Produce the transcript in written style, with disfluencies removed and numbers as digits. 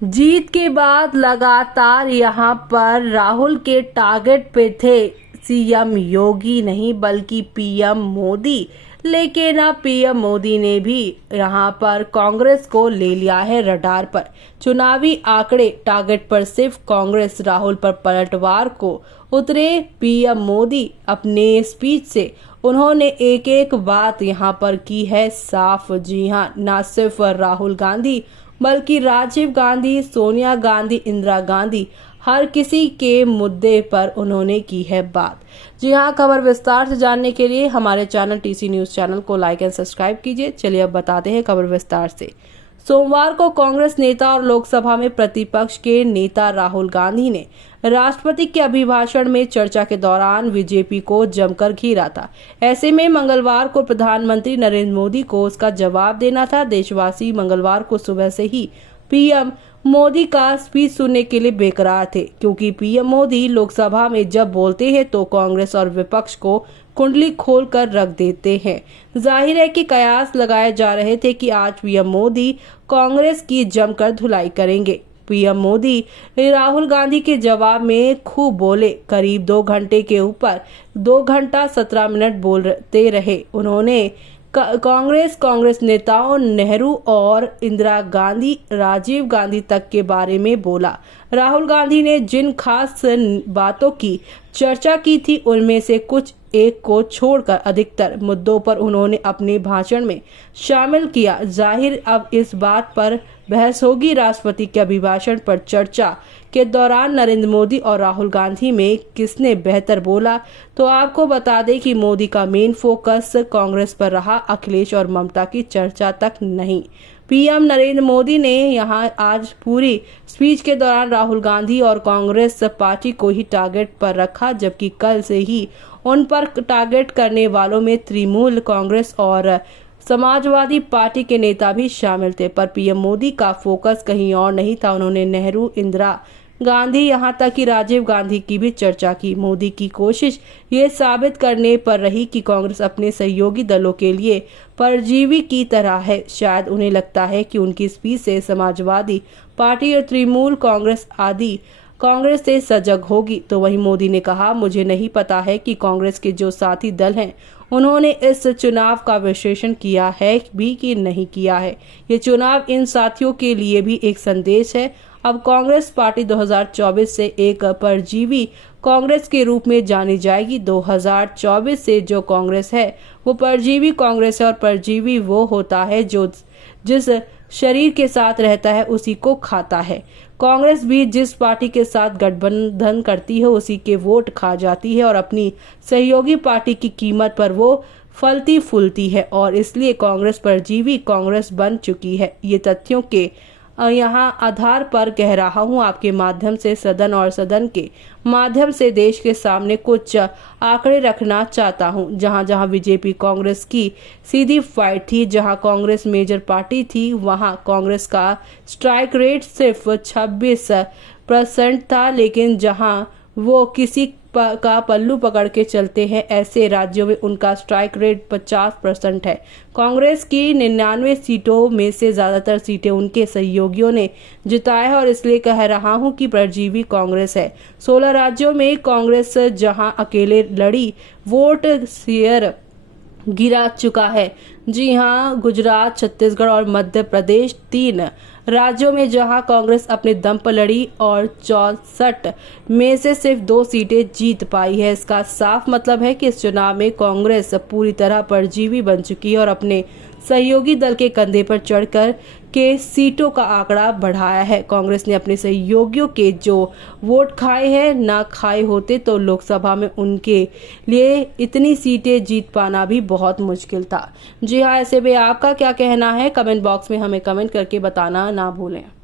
जीत के बाद लगातार यहां पर राहुल के टारगेट पे थे सीएम योगी नहीं बल्कि पीएम मोदी। लेकिन अब पीएम मोदी ने भी यहां पर कांग्रेस को ले लिया है रडार पर। चुनावी आंकड़े टारगेट पर सिर्फ कांग्रेस राहुल पर पलटवार को उतरे पीएम मोदी अपने स्पीच से उन्होंने एक एक बात यहां पर की है साफ। जी हां, न सिर्फ राहुल गांधी बल्कि राजीव गांधी, सोनिया गांधी, इंदिरा गांधी, हर किसी के मुद्दे पर उन्होंने की है बात। जी हां, खबर विस्तार से जानने के लिए हमारे चैनल टीसी न्यूज चैनल को लाइक एंड सब्सक्राइब कीजिए। चलिए अब बताते हैं खबर विस्तार से। सोमवार को कांग्रेस नेता और लोकसभा में प्रतिपक्ष के नेता राहुल गांधी ने राष्ट्रपति के अभिभाषण में चर्चा के दौरान बीजेपी को जमकर घेरा था। ऐसे में मंगलवार को प्रधानमंत्री नरेंद्र मोदी को उसका जवाब देना था। देशवासी मंगलवार को सुबह से ही पीएम मोदी का स्पीच सुनने के लिए बेकरार थे, क्योंकि पीएम मोदी लोकसभा में जब बोलते हैं तो कांग्रेस और विपक्ष को कुंडली खोल कर रख देते हैं। जाहिर है कि कयास लगाए जा रहे थे कि आज पीएम मोदी कांग्रेस की जमकर धुलाई करेंगे। पीएम मोदी राहुल गांधी के जवाब में खूब बोले। करीब 2 घंटे के ऊपर 2 घंटा 17 मिनट बोलते रहे। उन्होंने कांग्रेस नेताओं नेहरू और इंदिरा गांधी, राजीव गांधी तक के बारे में बोला। राहुल गांधी ने जिन खास बातों की चर्चा की थी उनमें से कुछ एक को छोड़कर अधिकतर मुद्दों पर उन्होंने अपने भाषण में शामिल किया। जाहिर अब इस बात पर बहस होगी राष्ट्रपति के अभिभाषण पर चर्चा के दौरान नरेंद्र मोदी और राहुल गांधी में किसने बेहतर बोला। तो आपको बता दें कि मोदी का मेन फोकस कांग्रेस पर रहा, अखिलेश और ममता की चर्चा तक नहीं। पीएम नरेंद्र मोदी ने यहां आज पूरी स्पीच के दौरान राहुल गांधी और कांग्रेस पार्टी को ही टारगेट पर रखा, जबकि कल से ही उन पर टारगेट करने वालों में तृणमूल कांग्रेस और समाजवादी पार्टी के नेता भी शामिल थे। पर पीएम मोदी का फोकस कहीं और नहीं था। उन्होंने नेहरू, इंदिरा गांधी, यहां तक कि राजीव गांधी की भी चर्चा की। मोदी की कोशिश ये साबित करने पर रही कि कांग्रेस अपने सहयोगी दलों के लिए परजीवी की तरह है। शायद उन्हें लगता है कि उनकी स्पीच से समाजवादी पार्टी और तृणमूल कांग्रेस आदि कांग्रेस से सजग होगी। तो वहीं मोदी ने कहा, मुझे नहीं पता है कि कांग्रेस के जो साथी दल हैं उन्होंने इस चुनाव का विश्लेषण किया है भी कि नहीं किया है। ये चुनाव इन साथियों के लिए भी एक संदेश है। अब कांग्रेस पार्टी 2024 से एक परजीवी कांग्रेस के रूप में जानी जाएगी। 2024 से जो कांग्रेस है वो परजीवी कांग्रेस है, और परजीवी वो होता है जो जिस शरीर के साथ रहता है उसी को खाता है। कांग्रेस भी जिस पार्टी के साथ गठबंधन करती है उसी के वोट खा जाती है और अपनी सहयोगी पार्टी की कीमत पर वो फलती फूलती है, और इसलिए कांग्रेस परजीवी कांग्रेस बन चुकी है। ये तथ्यों के यहाँ आधार पर कह रहा हूँ आपके माध्यम से, सदन और सदन के माध्यम से देश के सामने कुछ आंकड़े रखना चाहता हूँ। जहाँ जहाँ बीजेपी कांग्रेस की सीधी फाइट थी, जहाँ कांग्रेस मेजर पार्टी थी, वहाँ कांग्रेस का स्ट्राइक रेट सिर्फ 26% था। लेकिन जहाँ वो किसी का पल्लू पकड़ के चलते हैं, ऐसे राज्यों में उनका स्ट्राइक रेट 50% है। कांग्रेस की 99 सीटों में से ज्यादातर सीटें उनके सहयोगियों ने जिताया है, और इसलिए कह रहा हूं कि परजीवी कांग्रेस है। 16 राज्यों में कांग्रेस जहां अकेले लड़ी वोट शेयर गिरा चुका है। जी हां, गुजरात, छत्तीसगढ़ और मध्य प्रदेश 3 राज्यों में जहां कांग्रेस अपने दम पर लड़ी और 64 में से सिर्फ 2 सीटें जीत पाई है। इसका साफ मतलब है कि इस चुनाव में कांग्रेस पूरी तरह परजीवी बन चुकी है और अपने सहयोगी दल के कंधे पर चढ़कर के सीटों का आंकड़ा बढ़ाया है। कांग्रेस ने अपने सहयोगियों के जो वोट खाए हैं, ना खाए होते तो लोकसभा में उनके लिए इतनी सीटें जीत पाना भी बहुत मुश्किल था। जी हाँ, ऐसे में आपका क्या कहना है कमेंट बॉक्स में हमें कमेंट करके बताना ना भूलें।